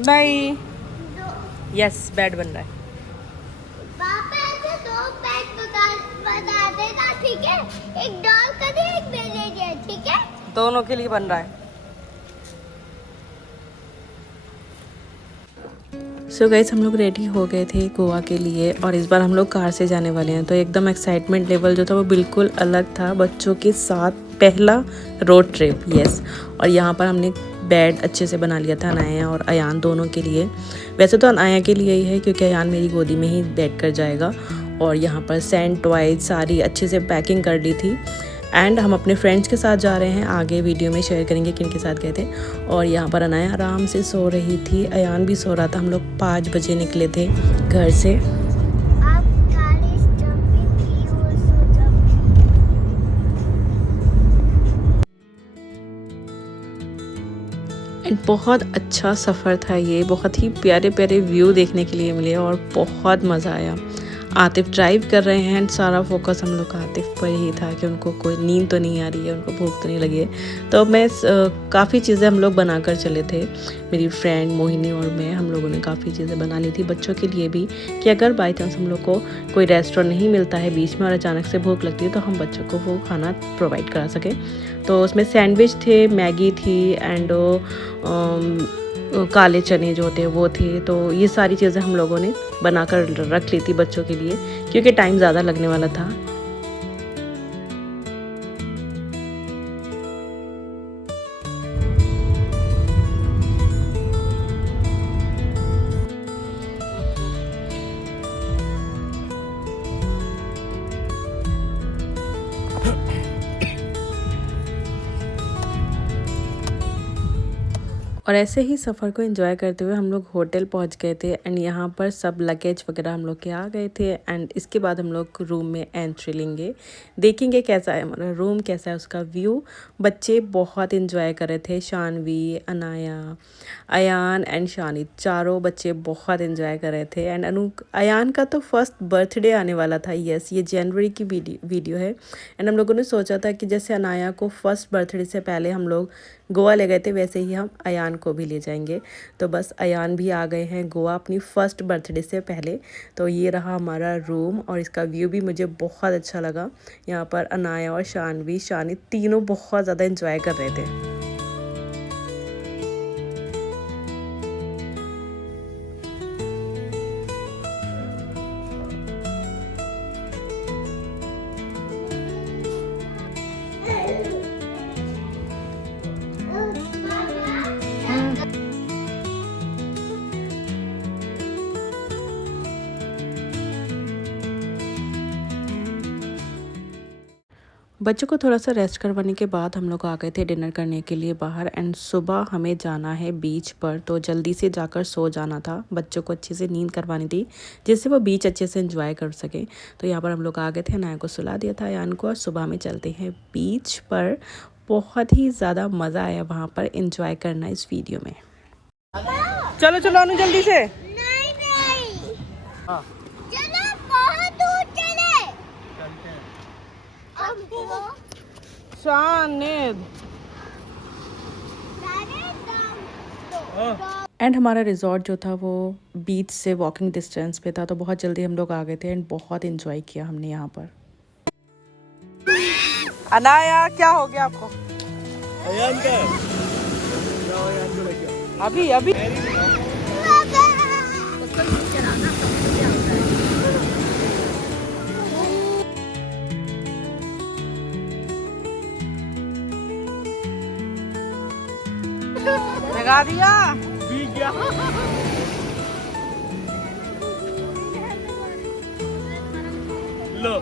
नहीं। दो। Yes, bed बन रहा है। पापा ऐसे दो बेड बता देगा, ठीक है? एक डॉल का दे, एक मेरे लिए, ठीक है? दोनों के लिए बन रहा है। सो गाइस, हम लोग रेडी हो गए थे गोवा के लिए और इस बार हम लोग कार से जाने वाले हैं। तो एकदम एक्साइटमेंट लेवल जो था वो बिल्कुल अलग था। बच्चों के साथ पहला रोड ट्रिप, यस। और यहाँ पर हमने बेड अच्छे से बना लिया था अनाया और अयान दोनों के लिए। वैसे तो अनाया के लिए ही है क्योंकि अयान मेरी गोदी में ही बैठ कर जाएगा। और यहाँ पर सैंड टॉयज सारी अच्छे से पैकिंग कर ली थी। एंड हम अपने फ्रेंड्स के साथ जा रहे हैं, आगे वीडियो में शेयर करेंगे किन के साथ गए थे। और यहाँ पर अनाया आराम से सो रही थी, अयान भी सो रहा था। हम लोग 5 बजे निकले थे घर से। आप गाड़ी स्टॉपिंग की और सो जाओ। एंड बहुत अच्छा सफ़र था ये, बहुत ही प्यारे प्यारे व्यू देखने के लिए मिले और बहुत मज़ा आया। आतिफ ड्राइव कर रहे हैं एंड सारा फोकस हम लोग का आतिफ पर ही था कि उनको कोई नींद तो नहीं आ रही है, उनको भूख तो नहीं लगी है। तो मैं काफ़ी चीज़ें हम लोग बना कर चले थे, मेरी फ्रेंड मोहिनी और मैं। हम लोगों ने काफ़ी चीज़ें बना ली थी बच्चों के लिए भी, कि अगर बाई चांस हम लोग को कोई रेस्टोरेंट नहीं मिलता है बीच में और अचानक से भूख लगती है तो हम बच्चों को वो खाना प्रोवाइड करा सकें। तो उसमें सैंडविच थे, मैगी थी एंड काले चने जो होते हैं वो थे। तो ये सारी चीज़ें हम लोगों ने बनाकर रख ली थी बच्चों के लिए क्योंकि टाइम ज़्यादा लगने वाला था। और ऐसे ही सफ़र को एंजॉय करते हुए हम लोग होटल पहुंच गए थे एंड यहाँ पर सब लगेज वगैरह हम लोग के आ गए थे। एंड इसके बाद हम लोग रूम में एंट्री लेंगे, देखेंगे कैसा है हमारा रूम, कैसा है उसका व्यू। बच्चे बहुत एंजॉय कर रहे थे, शानवी, अनाया, अयान एंड शानी, चारों बच्चे बहुत एंजॉय कर रहे थे। एंड अयान का तो फर्स्ट बर्थडे आने वाला था, यस, ये जनवरी की वीडियो है। एंड हम लोगों ने सोचा था कि जैसे अनाया को फर्स्ट बर्थडे से पहले हम लोग गोवा ले गए थे वैसे ही हम अयान को भी ले जाएंगे। तो बस अयान भी आ गए हैं गोवा अपनी फर्स्ट बर्थडे से पहले। तो ये रहा हमारा रूम और इसका व्यू भी मुझे बहुत अच्छा लगा। यहाँ पर अनाया और शानी तीनों बहुत ज़्यादा एंजॉय कर रहे थे। बच्चों को थोड़ा सा रेस्ट करवाने के बाद हम लोग आ गए थे डिनर करने के लिए बाहर। एंड सुबह हमें जाना है बीच पर, तो जल्दी से जाकर सो जाना था। बच्चों को अच्छे से नींद करवानी थी जिससे वो बीच अच्छे से एंजॉय कर सके। तो यहाँ पर हम लोग आ गए थे, अनाया को सुला दिया था अयान को, और सुबह में चलते हैं बीच पर। बहुत ही ज़्यादा मज़ा आया वहाँ पर एंजॉय करना इस वीडियो में। चलो चलो अनु जल्दी से। नहीं नहीं, हाँ चलो बहुत दूर चले। शानिद। दाम एंड हमारा रिजॉर्ट जो था वो बीच से वॉकिंग डिस्टेंस पे था, तो बहुत जल्दी हम लोग आ गए थे एंड बहुत एंजॉय किया हमने यहाँ पर। अनाया, क्या हो गया आपको? अयान का है। जाओ अयान को लेके आओ। अभी अभी लगा दिया। पी गया। लो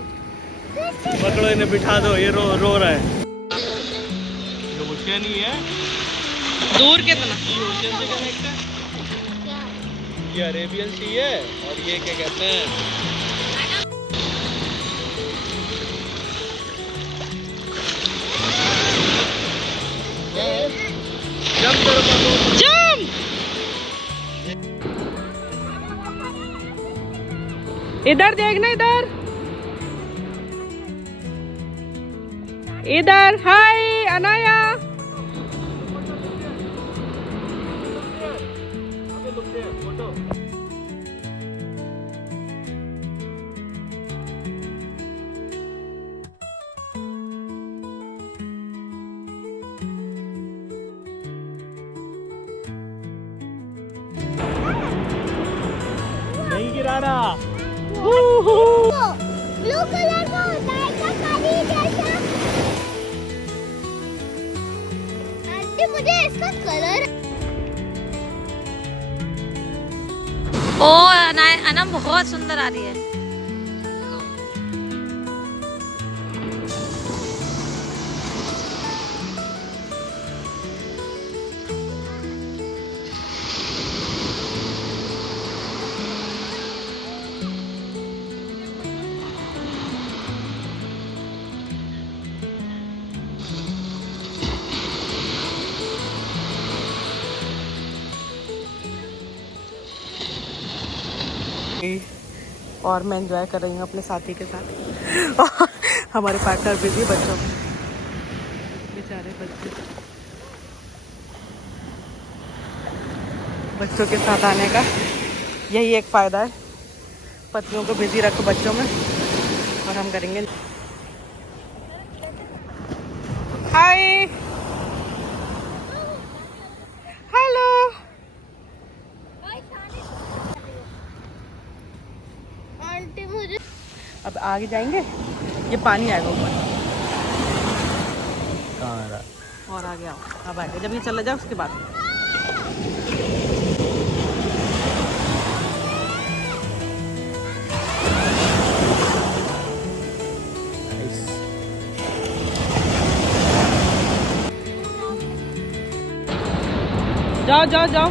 पकड़ो इन्हें, बिठा दो, ये रो रहा है। ये ओशियन ही है। दूर कितना? ये ओशियन से कनेक्ट है। ये अरेबियन सी है और ये क्या कहते हैं, जंप करो पापा। जंप। इधर देखना, इधर इधर। हाय अनाया। नज़ारा। ब्लू कलर का होता है क्या काली जैसा? आंटी मुझे इसका कलर ओ अनम बहुत सुंदर आ रही है। और मैं एंजॉय कर रही हूँ अपने साथी के साथ और हमारे पार्टनर बिजी बच्चों में, बेचारे बच्चे बच्चों के साथ आने का यही एक फ़ायदा है, पत्नियों को बिजी रखो बच्चों में और हम करेंगे। Hi hello. आंटी मुझे अब आगे जाएंगे, ये पानी आएगा ऊपर कहाँ आ रहा? और आगे आओ, अब आएगा जब ये चला जाए उसके बाद। जाओ जाओ जाओ।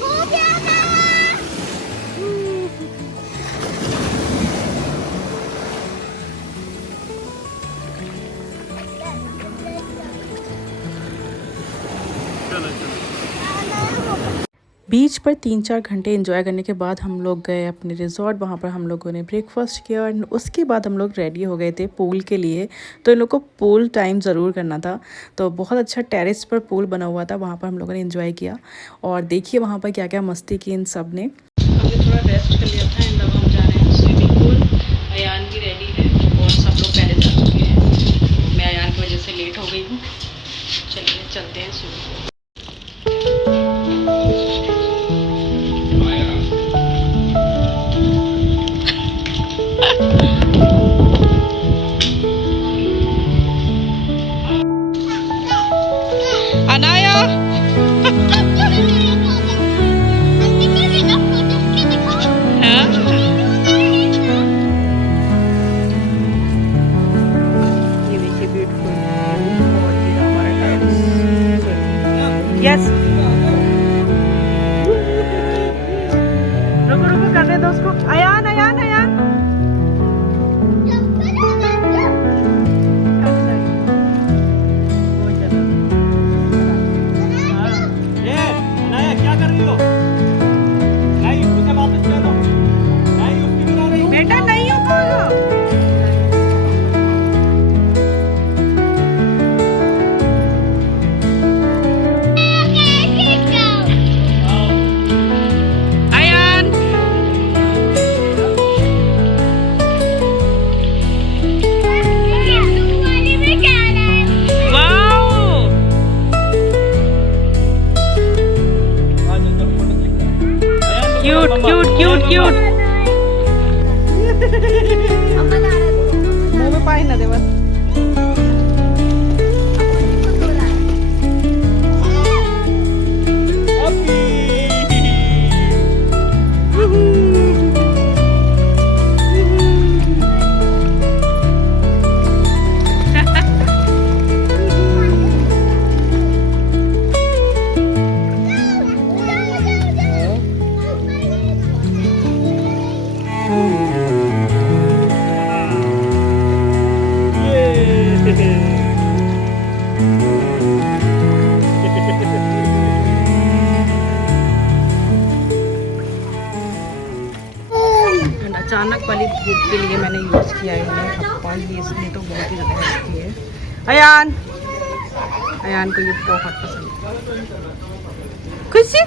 हो गया ना। चलो चलो। बीच पर 3-4 घंटे एंजॉय करने के बाद हम लोग गए अपने रिजॉर्ट। वहाँ पर हम लोगों ने ब्रेकफास्ट किया और उसके बाद हम लोग रेडी हो गए थे पूल के लिए। तो इन लोग को पूल टाइम ज़रूर करना था, तो बहुत अच्छा टेरेस पर पूल बना हुआ था, वहाँ पर हम लोगों ने एंजॉय किया। और देखिए वहाँ पर क्या क्या मस्ती की इन सब ने। हमने थोड़ा रेस्ट कर लिया था एंड अब हम जा रहे हैं स्विमिंग पूल। अयान भी रेडी है और सब लोग पहले जा चुके हैं, मैं अयान की वजह से लेट हो गई हूँ। चलिए चलते हैं स्विमिंग पूल। अनाया ये देखिए ब्यूटीफुल और ये हमारा टेरेस। यस रुको रुको करने दो उसको। अयान अयान अयान ये अनाया क्या कर रही हो? नहीं, उसे वापस कर दो। नहीं, उसकी बिना नहीं। बेटा नहीं हो पाएगा। Ayaan wow cute cute cute cute. मुंह में पानी ना दे बस। वाली बुक के लिए मैंने यूज़ किया है और ये इसने तो बहुत ही ज़्यादा हेल्प की है। अयान को ये बहुत पसंद है। खुशी।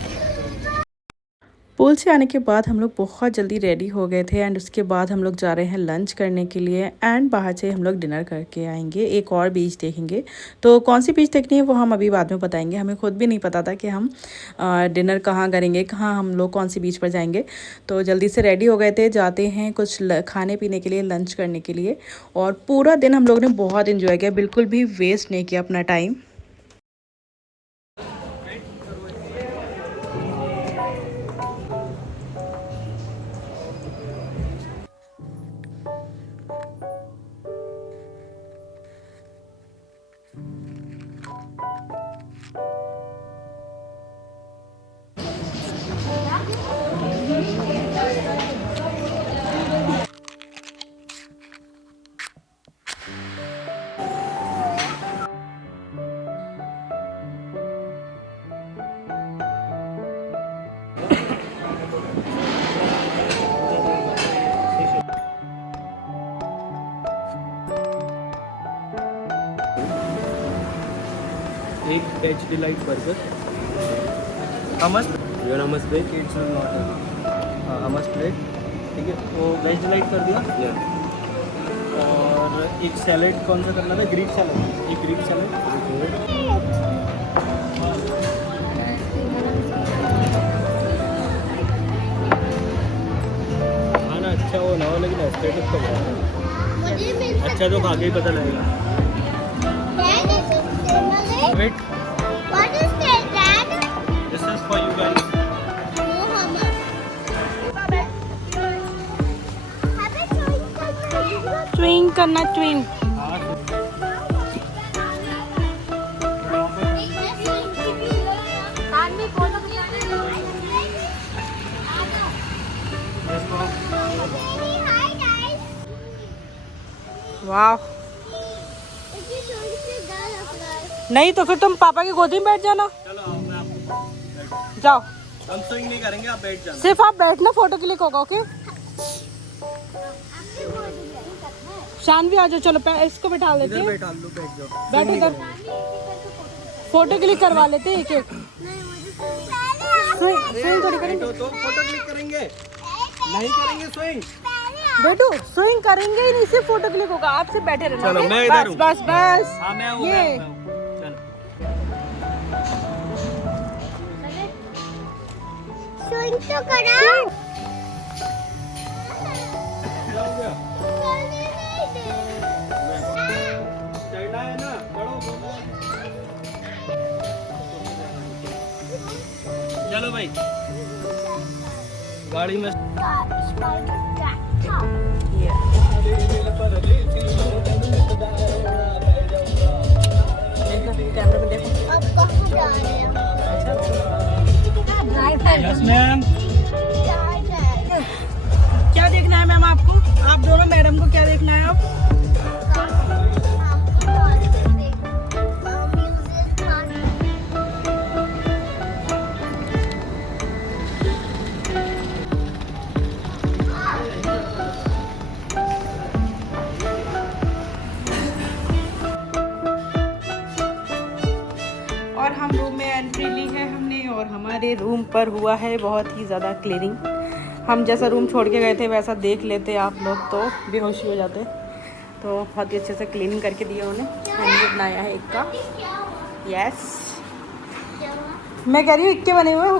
पूल से आने के बाद हम लोग बहुत जल्दी रेडी हो गए थे एंड उसके बाद हम लोग जा रहे हैं लंच करने के लिए एंड बाहर से हम लोग डिनर करके आएंगे। एक और बीच देखेंगे, तो कौन सी बीच देखनी है वो हम अभी बाद में बताएंगे। हमें खुद भी नहीं पता था कि हम डिनर कहाँ करेंगे, कहाँ हम लोग कौन सी बीच पर जाएंगे। तो जल्दी से रेडी हो गए थे, जाते हैं कुछ खाने पीने के लिए, लंच करने के लिए। और पूरा दिन हम लोग ने बहुत इन्जॉय किया, बिल्कुल भी वेस्ट नहीं किया अपना टाइम। एक veg delight burger, hummus your hummus bread, it's not hummus bread, ठीक है। वो वेज डिलाइट कर दिया। और एक सैलेड कौन सा करना था? ग्रीक सैलेड, एक ग्रीक सैलेड। खाना अच्छा हो ना हो लेकिन एस्थेटिक तो बहुत है। अच्छा तो खा के ही पता लगेगा। Wait. What is that, Dad? This is for you guys. No, Mama. ट्विंग करना, ट्विंग। वाह, नहीं तो फिर तुम पापा की गोदी में बैठ जाना। चलो आओ, मैं आपको जाओ। हम स्विंग नहीं करेंगे, आप बैठ जाना। सिर्फ आप बैठना, फोटो क्लिक होगा। ओके शान भी आ जाओ। चलो इसको बैठा लेते हैं। बैठा लो, बैठ जाओ। बैठ इधर, फोटो क्लिक करवा लेते हैं एक एक। स्विंग थोड़ी करेंगे तो फोटो क्लिक करेंगे, नहीं करेंगे स्विंग। बेटू स्विंग करेंगे ही नहीं, सिर्फ फोटो क्लिक होगा। आप सिर्फ बैठे रहना। चलो, okay? मैं इधर हूँ। बस बस बस। हाँ मैं हूँ, ये मैं हूँ। चलो स्विंग तो कराओ। क्या हो गया? करने नहीं दे। चढ़ना है ना, चढ़ो। चलो भाई, गाड़ी में कैमरे में देखो। अब कहाँ जा रहे हैं? Yes ma'am. क्या देखना है मैम आपको? आप दोनों मैडम को क्या देखना है आप? और हम रूम में एंट्री ली है हमने और हमारे रूम पर हुआ है बहुत ही ज़्यादा क्लीनिंग। हम जैसा रूम छोड़ के गए थे वैसा देख लेते आप लोग तो बेहोशी हो जाते। तो बहुत ही अच्छे से क्लीनिंग करके दिया उन्हें। हमने बनाया है इक्का। यस, मैं कह रही हूँ इक्के बने हुए हैं।